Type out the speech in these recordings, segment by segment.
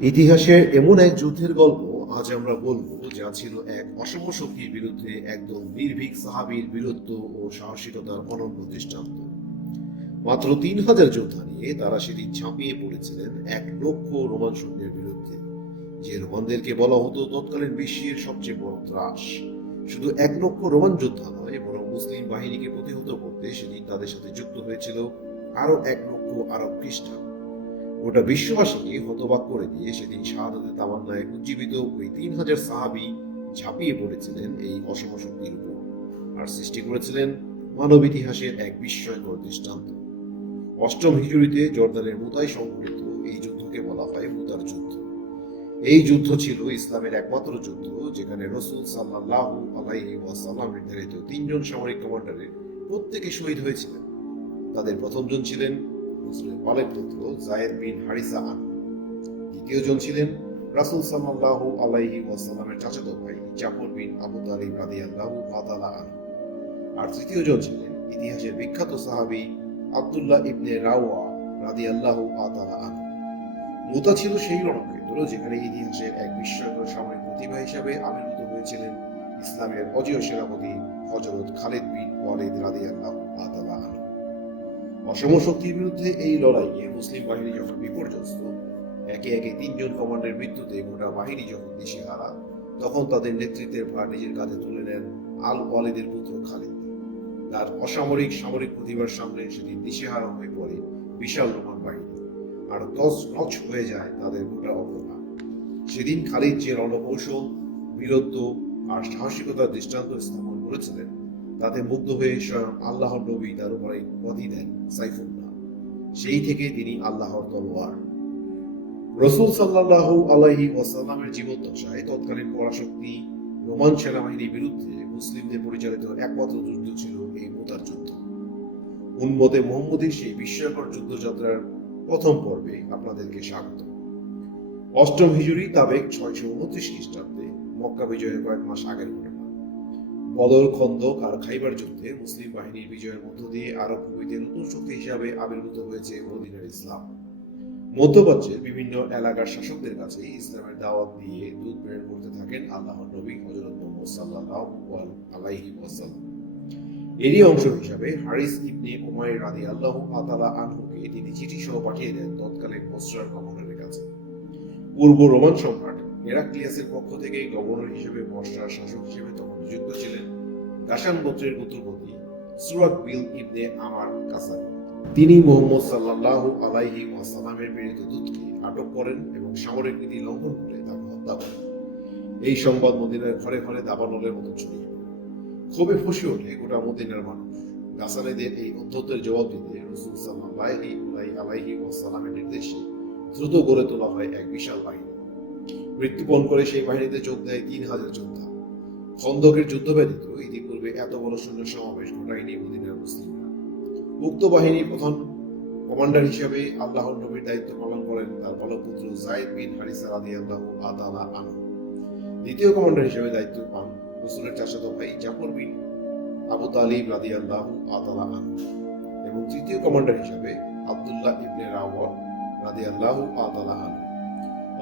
ইতিহাসের এমন এক যুদ্ধের গল্প আজ আমরা বলব, যা ছিল এক অসম শক্তির বিরুদ্ধে একদম নির্ভীক সাহাবীর বীরত্ব ও সাহসিকতার অনন্য দৃষ্টান্ত। মাত্র তিন হাজার যোদ্ধা নিয়ে তারা সেদিন ঝাঁপিয়ে পড়েছিলেন এক লক্ষ রোমান সৈন্যের বিরুদ্ধে। যে রোমানদেরকে বলা হতো তৎকালীন বিশ্বের সবচেয়ে বড় ত্রাস। শুধু এক লক্ষ রোমান যোদ্ধা নয়, বরং মুসলিম বাহিনীকে প্রতিহত করতে সেদিন তাদের সাথে যুক্ত হয়েছিল আরও এক লক্ষ আরব খ্রিস্টান। গোটা বিশ্ববাসীকে হতবাক করে দিয়ে সেদিন শাহাদাতের তামান্নায় উজ্জীবিত ওই তিন হাজার সাহাবি ঝাঁপিয়ে পড়েছিলেন এই অসম শক্তির উপর আর সৃষ্টি করেছিলেন মানব ইতিহাসের এক বিস্ময়কর দৃষ্টান্ত। অষ্টম হিজুরিতে জর্দানের মুতায় সংঘটিত এই যুদ্ধকে বলা হয় মুতার যুদ্ধ। এই যুদ্ধ ছিল ইসলামের একমাত্র যুদ্ধ, যেখানে রসুল সাল্লাহ আলাইহি ওয়াসাল্লাম নির্ধারিত তিনজন সামরিক কমান্ডারের প্রত্যেকে শহীদ হয়েছিলেন। তাদের প্রথমজন ছিলেন মুসলিম মালেক পুত্র জায়েদ বিন হারিসা আন দ্বিতীয় জন ছিলেন রাসুল সাল্লাহ আলাইহি ওয়াসাল্লামের চাচাতো ভাই জাফর বিন আবু তাআলা আন আর তৃতীয় জন ছিলেন ইতিহাসের বিখ্যাত সাহাবী আব্দুল্লাহ ইবনে রাওয়া রাদিয়াল্লাহু তাআলা আন মুতা ছিল সেই রণক্ষেত্র যেখানে ইতিহাসের এক বিস্ময়কর সামরিক প্রতিভা হিসাবে আবির্ভূত হয়েছিলেন ইসলামের অজয় সেনাপতি হজরত খালিদ বিন ওয়ালিদ রাদিয়াল্লাহু তাআলা অসম শক্তির বিরুদ্ধে এই লড়াইয়ে মুসলিম বাহিনী যখন বিপর্যস্ত, একে একে তিনজন কমান্ডের মৃত্যুতে গোটা বাহিনী যখন দিশেহারা, তখন তাদের নেতৃত্বের ভার নিজের কাঁধে তুলে নেন আল ওয়ালিদের পুত্র খালিদ। তার অসামরিক সামরিক প্রতিভার সামনে সেদিন দিশেহারা হয়ে পড়ে বিশাল রোমান বাহিনী। আর তস নচ হয়ে যায় তাদের গোটা অবদান সেদিন খালিদ যে রণকৌশল, বীরত্ব আর সাহসিকতার দৃষ্টান্ত স্থাপন করেছিলেন তাতে মুগ্ধ হয়ে স্বয়ং আল্লাহর নবী তার উপরে উপাধি দেন, সাইফুল্লাহ। সেই থেকে তিনি আল্লাহর তলোয়ার। রসুল সাল্লাহ আলাইহি ওয়াসাল্লামের জীবদ্দশায় তৎকালীন পরাশক্তি রোমান সেনাবাহিনীর বিরুদ্ধে মুসলিমদের পরিচালিত একমাত্র যুদ্ধ ছিল এই মোতার যুদ্ধ। উন্মতে মোহাম্মদের সেই বিস্ময়কর যুদ্ধযাত্রার প্রথম পর্বে আপনাদেরকে স্বাগত। অষ্টম হিজুরি তাবেক ছয়শো উনত্রিশ খ্রিস্টাব্দে মক্কা বিজয়ের কয়েক মাস আগের বদর খন্দক আর খাইবার যুদ্ধে মুসলিম বাহিনীর বিজয়ের মধ্য দিয়ে আরব ভূমিতে নতুন শক্তি হিসাবে আবির্ভূত হয়েছে মদিনার ইসলাম। মধ্যপ্রাচ্যের বিভিন্ন এলাকার শাসকদের কাছে ইসলামের দাওয়াত দিয়ে দুধ প্রেরণ করতে থাকেন আল্লাহ নবী হজরত মোহাম্মদ সাল্লাল্লাহু আলাইহি ওয়াসাল্লাম। এরই অংশ হিসাবে হারিস ইবনে উমাইর রাদি আল্লাহ আতালা আনহুকে তিনি চিঠি সহ পাঠিয়ে দেন তৎকালীন বসরার গভর্নরের কাছে। পূর্ব রোমান সম্রাট হেরাক্লিয়াসের পক্ষ থেকে গভর্নর হিসেবে বর্ষার শাসক হিসেবে তখন নিযুক্ত ছিলেন গাসান গোত্রের পুত্রপতি সুরাক বিল ইবনে আমার কাসান তিনি মোহাম্মদ সাল্লাল্লাহু আলাইহি ওয়াসাল্লামের প্রেরিত দূতকে আটক করেন এবং সামরিক নীতি লঙ্ঘন করে তাকে হত্যা করেন। এই সংবাদ মদিনার ঘরে ঘরে দাবানলের মতো ছড়িয়ে ক্ষোভে ফুসে ওঠে গোটা মদিনার মানুষ। গাসানেদের এই অধ্যত্তের জবাব দিতে রসুল সাল্লাল্লাহু আলাইহি ওয়াসাল্লামের নির্দেশে দ্রুত গড়ে তোলা হয় এক বিশাল বাহিনী। মৃত্যুপণ করে সেই বাহিনীতে যোগ দেয় তিন হাজার যোদ্ধা। খন্দকের যুদ্ধ ব্যতীত ইতিপূর্বে এত বড় সৈন্য সমাবেশ ঘটায়নি মদিনার মুসলিমরা উক্ত বাহিনীর প্রধান কমান্ডার হিসেবে আল্লাহর নবীর দায়িত্ব পালন করেন তার বলপুত্র জাইদ বিন হারিসা রাদি আল্লাহ আতালা আনহু। দ্বিতীয় কমান্ডার হিসেবে দায়িত্ব পান রসুলের চাচাতো ভাই জাফর বিন আবু তালিব রাদি আল্লাহ আতালা আনহু এবং তৃতীয় কমান্ডার হিসেবে আব্দুল্লাহ ইবনে রাওয়া রাদি আল্লাহ আতালা আনহু।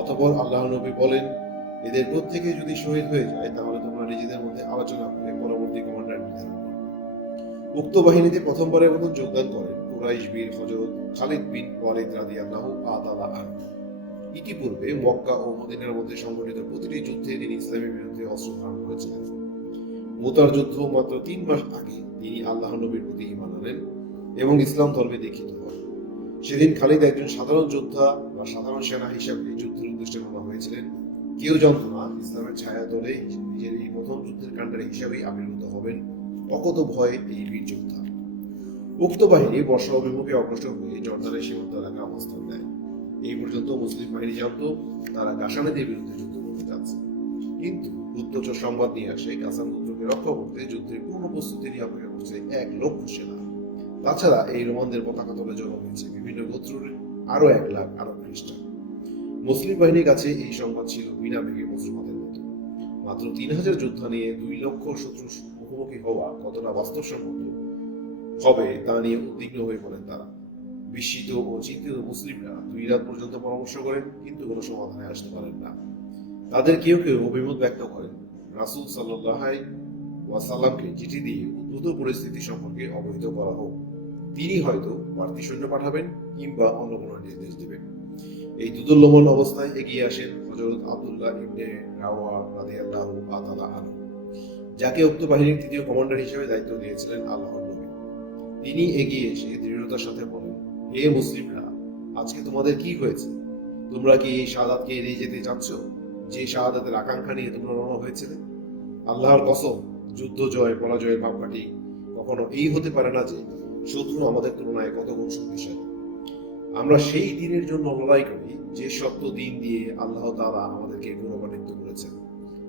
অতপর আল্লাহ নবী বলেন, এদের প্রত্যেকে যদি শহীদ হয়ে যায় তাহলে আলোচনা করে পরবর্তী কমান্ডার নির্ধারণ উক্ত বাহিনীতে প্রথমবারের যোগদান করেন কুরাইশ হজরত খালিদ বিন ওয়ালিদ আতালা আনহু। ইতিপূর্বে মক্কা ও মদিনার মধ্যে সংঘটিত প্রতিটি যুদ্ধে তিনি ইসলামের বিরুদ্ধে অস্ত্র ধারণ করেছিলেন। মোতার যুদ্ধ মাত্র তিন মাস আগে তিনি আল্লাহ নবীর প্রতি ইমান আনেন এবং ইসলাম ধর্মে দীক্ষিত হন। সেদিন খালিদ একজন সাধারণ যোদ্ধা বা সাধারণ সেনা হিসাবে যুদ্ধের উদ্দেশ্যে রওনা হয়েছিলেন। কেউ জানত না ইসলামের ছায়া দলে নিজের এই প্রথম যুদ্ধের কাণ্ডারি হিসাবেই আবির্ভূত হবেন অকত ভয়ে এই বীর যোদ্ধা। উক্ত বাহিনী বর্ষা অভিমুখে অগ্রসর হয়ে জর্দানের সীমান্ত এলাকা অবস্থান নেয়। এই পর্যন্ত মুসলিম বাহিনী জানত, তারা গাসানেদের বিরুদ্ধে যুদ্ধ করতে যাচ্ছে। কিন্তু গুপ্তচর সংবাদ নিয়ে আসে গাসান পুত্রকে রক্ষা করতে যুদ্ধের পূর্ণ প্রস্তুতি নিয়ে অপেক্ষা করছে এক লক্ষ সেনা। তাছাড়া এই রোমানদের পতাকা তলে জড়ো হয়েছে বিভিন্ন গোত্রের আরও এক লাখ আরব খ্রিস্টান। মুসলিম বাহিনীর কাছে এই সংবাদ ছিল বিনা বেগে বজ্রপাতের মতো। মাত্র তিন হাজার যোদ্ধা নিয়ে দুই লক্ষ শত্রু মুখোমুখি হওয়া কতটা বাস্তবসম্মত হবে তা নিয়ে উদ্বিগ্ন হয়ে পড়েন তারা। বিস্মিত ও চিন্তিত মুসলিমরা দুই রাত পর্যন্ত পরামর্শ করেন, কিন্তু কোনো সমাধানে আসতে পারেন না। তাদের কেউ কেউ অভিমত ব্যক্ত করেন। রাসুল সাল্লাহ ওয়াসাল্লামকে চিঠি দিয়ে উদ্ভূত পরিস্থিতি সম্পর্কে অবহিত করা হোক। তিনি হয়তো বাড়তি সৈন্য পাঠাবেন কিংবা অন্য কোনো নির্দেশ দেবেন। এই দুদুল্যমান অবস্থায় এগিয়ে আসেন হজরত আব্দুল্লাহ ইবনে রাওয়া রাদিয়াল্লাহু তাআলা আনহু। যাকে উক্ত বাহিনীর তৃতীয় কমান্ডার হিসেবে দায়িত্ব দিয়েছিলেন আল্লাহর নবী। তিনি এগিয়ে এসে দৃঢ়তার সাথে বলেন, হে মুসলিমরা, আজকে তোমাদের কি হয়েছে? তোমরা কি এই শাহাদাতকে এড়িয়ে যেতে চাচ্ছ, যে শাহাদাতের আকাঙ্ক্ষা নিয়ে তোমরা রওনা হয়েছিলে? আল্লাহর কসম, যুদ্ধ জয়, পরাজয়ের মাপকাঠি কখনো এই হতে পারে না যে শত্রু আমাদের তুলনায় কত গুণ শক্তিশালী। আমরা সেই দিনের জন্য লড়াই করি যে সত্য দিন দিয়ে আল্লাহ তাআলা আমাদেরকে গৌরবান্বিত করেছেন।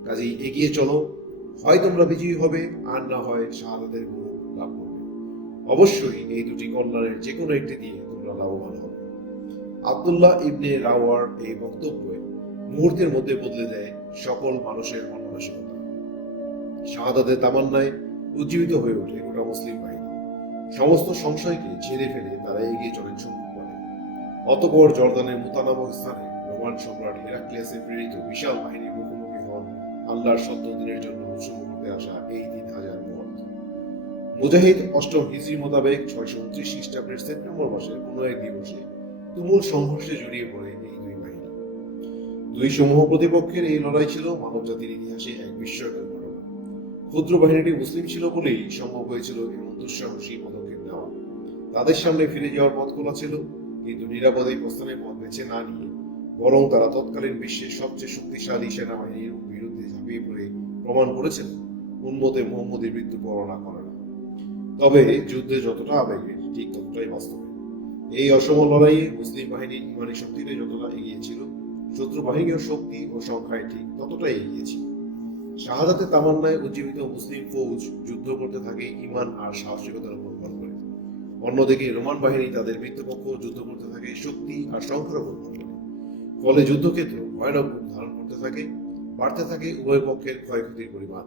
কাজেই এগিয়ে চলো, হয় তোমরা বিজয়ী হবে, আর না হয় শাহাদাতের গৌরব লাভ করবে। অবশ্যই এই দুটি কল্যাণের যে কোনো একটি দিয়ে তোমরা লাভবান হবে। আব্দুল্লাহ ইবনে রাওয়ার এই বক্তব্যে মুহূর্তের মধ্যে বদলে দেয় সকল মানুষের মন মানসিকতা শাহাদাতের তামান্নায় উজ্জীবিত হয়ে ওঠে গোটা মুসলিম বাহিনী। সমস্ত সংশয়কে ঝেড়ে ফেলে তারা এগিয়ে চলেন অতপর জর্দানের মুতানাব স্থানে রোমান সম্রাট হেরাক্লিয়াসে প্রেরিত বিশাল বাহিনীর মুখোমুখি হন আল্লাহর সত্য দিনের জন্য উৎসর্গ করতে আসা এই তিন হাজার মুহূর্ত মুজাহিদ অষ্টম হিজরি মোতাবেক ছয়শো উনত্রিশ খ্রিস্টাব্দের সেপ্টেম্বর মাসের কোনো এক দিবসে তুমুল সংঘর্ষে জড়িয়ে পড়ে এই দুই বাহিনী। দুই সমূহ প্রতিপক্ষের এই লড়াই ছিল মানব জাতির ইতিহাসে এক বিস্ময়কর ঘটনা। ক্ষুদ্র বাহিনীটি মুসলিম ছিল বলেই সম্ভব হয়েছিল এমন দুঃসাহসী পদক্ষেপ নেওয়া। তাদের সামনে ফিরে যাওয়ার পথ খোলা ছিল। কিন্তু নিরাপদে প্রস্থানের পথ বেছে না নিয়ে বরং তারা তৎকালীন বিশ্বের সবচেয়ে শক্তিশালী সেনাবাহিনীর বিরুদ্ধে ঝাঁপিয়ে পড়ে প্রমাণ করেছিল উন্মতে মোহাম্মদের মৃত্যু বর্ণনা করে তবে যুদ্ধে যতটা আবেগের ঠিক ততটাই বাস্তব। এই অসম লড়াইয়ে মুসলিম বাহিনীর ইমানি শক্তিতে যতটা এগিয়েছিল শত্রু বাহিনীর শক্তি ও সংখ্যায় ঠিক ততটাই এগিয়েছিল শাহাদাতের তামান্নায় উজ্জীবিত মুসলিম ফৌজ যুদ্ধ করতে থাকে ইমান আর সাহসিকতার উপর অন্যদিকে রোমান বাহিনী তাদের মৃত্যুপক্ষ যুদ্ধ করতে থাকে, শক্তি আর করে ফলে যুদ্ধক্ষেত্র ভয়ানক রূপ ধারণ করতে থাকে, বাড়তে থাকে, উভয় পক্ষের ক্ষয়ক্ষতির পরিমাণ।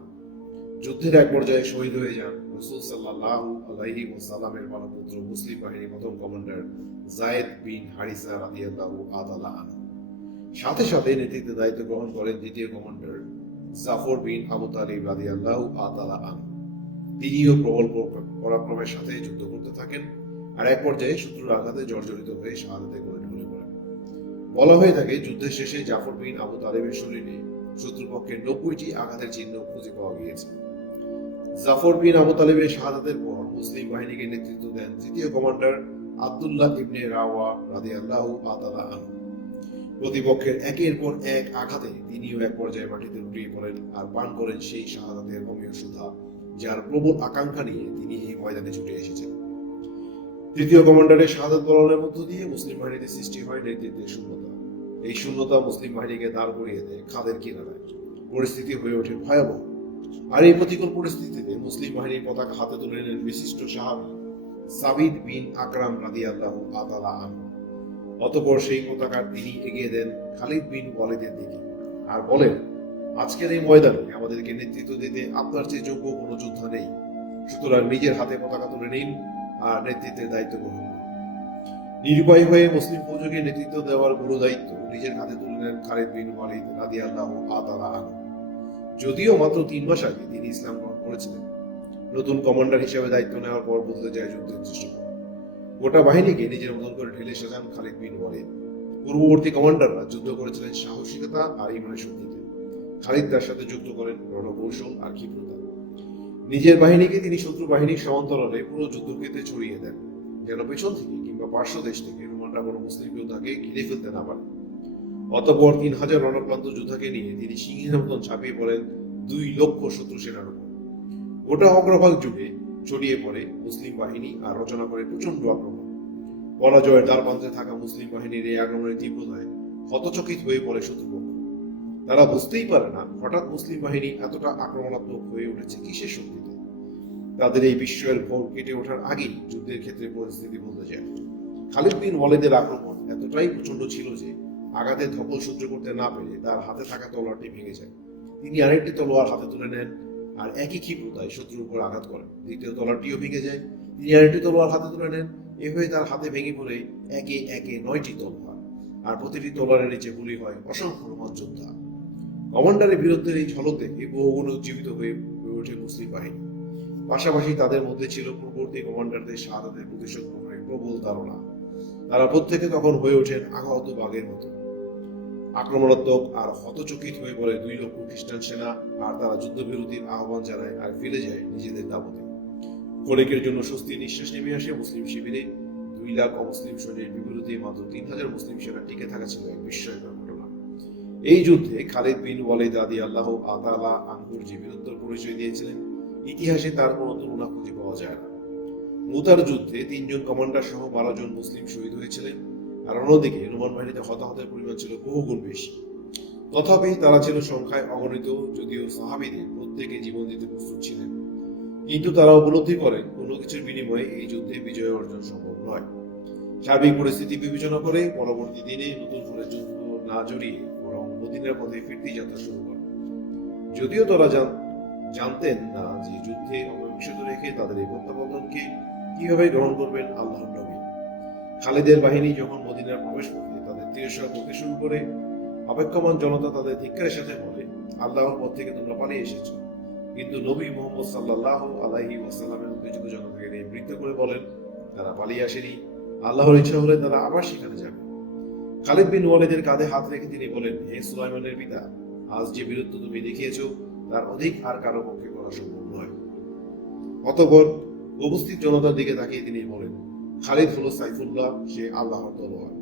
যুদ্ধের এক পর্যায়ে শহীদ হয়ে যান রসুল সাল্লাহ সালামের মানপুত্র মুসলিম বাহিনীর প্রথম কমান্ডার জায়েদ বিন হারিসা রাদিয়াল্লাহু আতালা আনহু। সাথে সাথে নেতৃত্বে দায়িত্ব গ্রহণ করেন দ্বিতীয় commander Jafar bin Abu Talib রাদিয়াল্লাহু আতালা আনহু। তিনিও প্রবল পরাক্রমের সাথে যুদ্ধ করতে থাকেন আর এক পর্যায়ে শত্রুর আঘাতে জর্জরিত হয়ে শাহাদাতে করে ঢলে পড়েন। বলা হয়ে থাকে, যুদ্ধের শেষে জাফর বিন আবু তালেবের শরীরে শত্রুপক্ষের নব্বইটি আঘাতের চিহ্ন খুঁজে পাওয়া গিয়েছে। জাফর বিন আবু তালেবের শাহাদাতের পর মুসলিম বাহিনীকে নেতৃত্ব দেন তৃতীয় কমান্ডার আব্দুল্লাহ ইবনে রাওয়া রাদি আল্লাহ আতালা আনহু। প্রতিপক্ষের একের পর এক আঘাতে তিনিও এক পর্যায়ে মাটিতে লুটিয়ে পড়েন আর পান করেন সেই শাহাদাতের অমীয় সুধা যার প্রবল আকাঙ্ক্ষা নিয়ে তিনি এই ময়দানে ছুটে এসেছেন। তৃতীয় কমান্ডারের শাহাদাত বরণের মধ্য দিয়ে মুসলিম বাহিনীতে সৃষ্টি হয় নেতৃত্বের শূন্যতা। এই শূন্যতা মুসলিম বাহিনীকে দাঁড় করিয়ে দেয় খাদের কিনারায়। পরিস্থিতি হয়ে ওঠে ভয়াবহ। আর এই প্রতিকূল পরিস্থিতিতে মুসলিম বাহিনীর পতাকা হাতে তুলে নেন বিশিষ্ট সাহাবি সাবিদ বিন আকরাম রাদি আল্লাহ আতালা আনহু। অতপর সেই পতাকা তিনি এগিয়ে দেন খালিদ বিন ওয়ালিদের দিকে। আর বলেন আজকের এই ময়দানে আমাদেরকে নেতৃত্ব দিতে আপনার চেয়ে যোগ্য কোনো যোদ্ধা নেই। সুতরাং নিজের হাতে পতাকা তুলে নিন আর নেতৃত্বের দায়িত্ব গ্রহণ করুন। নিরুপায় হয়ে মুসলিম ফৌজকে নেতৃত্ব দেওয়ার গুরু দায়িত্ব নিজের হাতে তুলে নেন খালেদ বিন ওয়ালিদ রাদি আল্লাহ আতালা আনহু। যদিও মাত্র তিন মাস আগে তিনি ইসলাম গ্রহণ করেছিলেন। নতুন কমান্ডার হিসেবে দায়িত্ব নেওয়ার পর বদলে যায় যুদ্ধের দৃষ্টিকোণ। গোটা বাহিনীকে নিজের মতন করে ঢেলে সাজান খালিদ বিন ওয়ালিদ। পূর্ববর্তী কমান্ডাররা যুদ্ধ করেছিলেন সাহসিকতা আর ইমানের শক্তিতে। খালিদ তার সাথে যুক্ত করেন রণকৌশল আর ক্ষিপ্রতা। নিজের বাহিনীকে তিনি শত্রু বাহিনীর সমান্তরালে পুরো যুদ্ধক্ষেত্রে ছড়িয়ে দেন, যেন পেছন থেকে কিংবা পার্শ্ব দেশ থেকে রোমানরা কোনো মুসলিম যোদ্ধাকে ঘিরে ফেলতে না পারে। অতপর তিন হাজার রণক্রান্ত যোদ্ধাকে নিয়ে তিনি সিংহের মতন ঝাঁপিয়ে পড়েন দুই লক্ষ শত্রু সেনার উপর। গোটা অগ্রভাগ যুগে ছড়িয়ে পড়ে মুসলিম বাহিনী আর রচনা করে প্রচণ্ড আক্রমণ। পরাজয়ের দ্বার প্রান্তে থাকা মুসলিম বাহিনীর এই আক্রমণের তীব্রতায় হতচকিত হয়ে পড়ে শত্রুপক্ষ। তারা বুঝতেই পারে না হঠাৎ মুসলিম বাহিনী এতটা আক্রমণাত্মক হয়ে উঠেছে কিসের শক্তিতে। তাদের এই বিস্ময়ের ভোর কেটে ওঠার আগেই যুদ্ধের ক্ষেত্রে পরিস্থিতি বদলে যায়। খালিদ বিন ওয়ালিদের আক্রমণ এতটাই প্রচণ্ড ছিল যে আঘাতের ধকল সহ্য করতে না পেরে তার হাতে থাকা তলোয়ারটি ভেঙে যায়। তিনি আরেকটি তলোয়ার হাতে তুলে নেন আর একই ক্ষিপ্রতায় শত্রুর উপর আঘাত করেন। দ্বিতীয় তলোয়ারটিও ভেঙে যায়। তিনি আরেকটি তলোয়ার হাতে তুলে নেন। এভাবে তার হাতে ভেঙে পড়ে একে একে নয়টি তলোয়ার। আর প্রতিটি তলোয়ারের নিচে গুলি হয় অসংখ্য রোমান যোদ্ধা। কমান্ডারের বীরত্বের এই দেখে বহুগুণ উজ্জীবিত হয়ে ওঠে মুসলিম বাহিনী। পাশাপাশি তাদের মধ্যে ছিল পূর্ববর্তী কমান্ডারদের শাহাদাতের প্রতিশোধ গ্রহণের প্রবল ধারণা। তারা প্রত্যেকে তখন হয়ে ওঠেন আঘাত বাঘের মতো। আক্রমণাত্মক আর হতচকিত হয়ে পড়ে দুই লক্ষ খ্রিস্টান সেনা, আর তারা যুদ্ধবিরতির আহ্বান জানায় আর ফিরে যায় নিজেদের দাবতে ক্ষণিকের জন্য স্বস্তির নিঃশ্বাস নেমে আসে মুসলিম শিবিরে। দুই লাখ অমুসলিম সৈন্যের বিপরীতে মাত্র তিন হাজার মুসলিম সেনা টিকে থাকা ছিল এক বিস্ময়কর এই যুদ্ধে খালিদ বিন ওয়ালিদ আদি আল্লাহ আতালা আঙ্গুর যে বীরত্বর পরিচয় দিয়েছিলেন, ইতিহাসে তার কোনো তুলনা খুঁজে পাওয়া যায় না। মুতার যুদ্ধে তিনজন কমান্ডার সহ বারো জন মুসলিম শহীদ হয়েছিলেন, আর অন্যদিকে রোমান বাহিনীতে হতাহতের পরিমাণ ছিল বহুগুণ বেশি। তথাপি তারা ছিল সংখ্যায় অগণিত, যদিও সাহাবিদের প্রত্যেকে জীবন দিতে প্রস্তুত ছিলেন। কিন্তু তারা উপলব্ধি করেন কোনো কিছুর বিনিময়ে এই যুদ্ধে বিজয় অর্জন সম্ভব নয়। সার্বিক পরিস্থিতি বিবেচনা করে পরবর্তী দিনে নতুন করে যুদ্ধ না জড়িয়ে মদিনার পথে ফিরতি যাত্রা শুরু করে যদিও তারা জান- জানতেন না যে যুদ্ধে অমীমাংসিত রেখে তাদের এই প্রত্যাবর্তনকে কীভাবে গ্রহণ করবেন আল্লাহর নবী। খালিদের বাহিনী যখন মদিনার প্রবেশ করতে তাদের তিরস্কার করতে শুরু করে, অপেক্ষমান জনতা তাদের ধিক্কারের সাথে বলে, আল্লাহর পথ থেকে তোমরা পালিয়ে এসেছ। কিন্তু নবী মোহাম্মদ সাল্লাহ আলাহি ওয়াসাল্লামের উত্তেজিত জনতাকে নিবৃত্ত করে বলেন, তারা পালিয়ে আসেনি। আল্লাহর ইচ্ছা হলে তারা আবার সেখানে যাবে। খালিদ বিন ওয়ালিদের কাঁধে হাত রেখে তিনি বলেন, হে সুলাইমানের পিতা, আজ যে বীরত্ব তুমি দেখিয়েছো, তার অধিক আর কারও পক্ষে করা সম্ভব নয়। অতঃপর উপস্থিত জনতার দিকে তাকিয়ে তিনি বলেন, খালিদ হলো সাইফুল্লাহ, সে আল্লাহর তলোয়ার।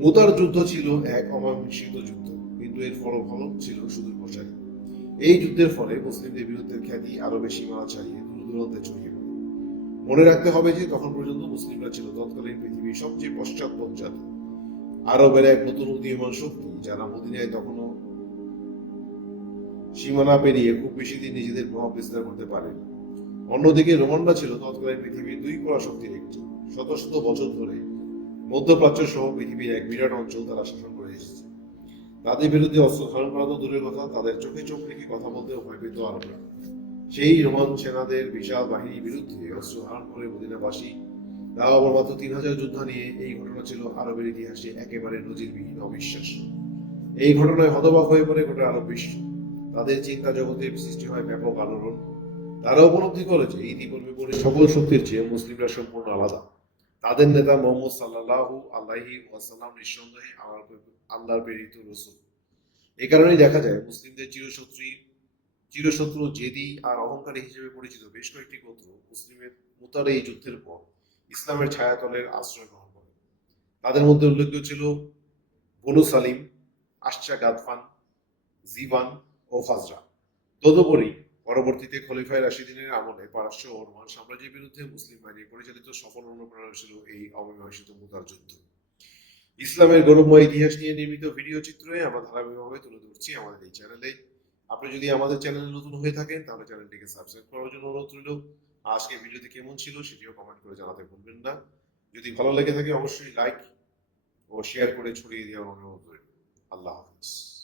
মুতার যুদ্ধ ছিল এক অমীমাংসিত যুদ্ধ, কিন্তু এর ফলাফল ছিল সুদূর প্রসারী। এই যুদ্ধের ফলে মুসলিমদের বিরুদ্ধে খ্যাতি আরও বেশি মারা ছাড়িয়ে দূর দূরান্তে ছড়িয়ে পড়ে। মনে রাখতে হবে যে, তখন পর্যন্ত মুসলিমরা ছিল তৎকালীন পৃথিবীর সবচেয়ে পশ্চাৎপদ জাতি। আরবের এক নতুন উদীয়মান শক্তি, যারা মদিনায় তখনও সীমানা পেরিয়ে খুব বেশি দিন নিজেদের প্রভাব বিস্তার করতে পারেনি। অন্যদিকে রোমানরা ছিল তৎকালীন পৃথিবীর দুই কড়া শক্তির একটি। শত শত বছর ধরে মধ্যপ্রাচ্য সহ পৃথিবীর এক বিরাট অঞ্চল তারা শাসন করে এসেছে। তাদের বিরুদ্ধে অস্ত্র ধারণ করা তো দূরের কথা, তাদের চোখে চোখ রেখে কথা বলতেও ভয় পেত আরবরা। সেই রোমান সেনাদের বিশাল বাহিনীর বিরুদ্ধে অস্ত্র ধারণ করে মদিনাবাসী তাও মাত্র তিন হাজার যোদ্ধা নিয়ে এই ঘটনা ছিল আরবের ইতিহাসে একেবারে নজিরবিহীন অবিশ্বাস এই ঘটনায় হতবাক হয়ে পড়ে গোটা আরব বিশ্ব। তাদের চিন্তা জগতে সৃষ্টি হয় ব্যাপক আলোড়ন। তারা উপলব্ধি করে যে ইতিপূর্বে পরে সকল শক্তির চেয়ে মুসলিমরা সম্পূর্ণ আলাদা। তাদের নেতা মোহাম্মদ সাল্লাল্লাহু আলাইহি ওয়াসাল্লাম নিঃসন্দেহে আমার আল্লাহর প্রেরিত রসুল। এই কারণেই দেখা যায় মুসলিমদের চিরশত্রু চিরশত্রু, জেদি আর অহংকারী হিসেবে পরিচিত বেশ কয়েকটি গোত্র মুসলিমের মুতার এই যুদ্ধের পর। ইসলামের ছায়াতলের আশ্রয় গ্রহণ করে। তাদের মধ্যে উল্লেখ্য ছিল বনু সালিম আশচা গাদফান, জিবান ও ফাজরা তদুপরি পরবর্তীতে খলিফায় রাশিদিনের আমলে পারস্য ও রোমান সাম্রাজ্যের বিরুদ্ধে মুসলিম বাহিনী পরিচালিত সফল অনুপ্রেরণা ছিল এই অমীমাংসিত মুতার যুদ্ধ। ইসলামের গৌরবময় ইতিহাস নিয়ে নির্মিত ভিডিও চিত্রে আমরা ধারাবাহিকভাবে তুলে ধরছি আমাদের এই চ্যানেলে। আপনি যদি আমাদের চ্যানেলে নতুন হয়ে থাকেন, তাহলে চ্যানেলটিকে সাবস্ক্রাইব করার জন্য অনুরোধ রইল। আজকে ভিডিওটি কেমন ছিল সেটিও কমেন্ট করে জানাতে ভুলবেন না। যদি ভালো লেগে থাকে অবশ্যই লাইক ও শেয়ার করে ছড়িয়ে দেওয়ার অনুরোধ রইল। আল্লাহ হাফিজ।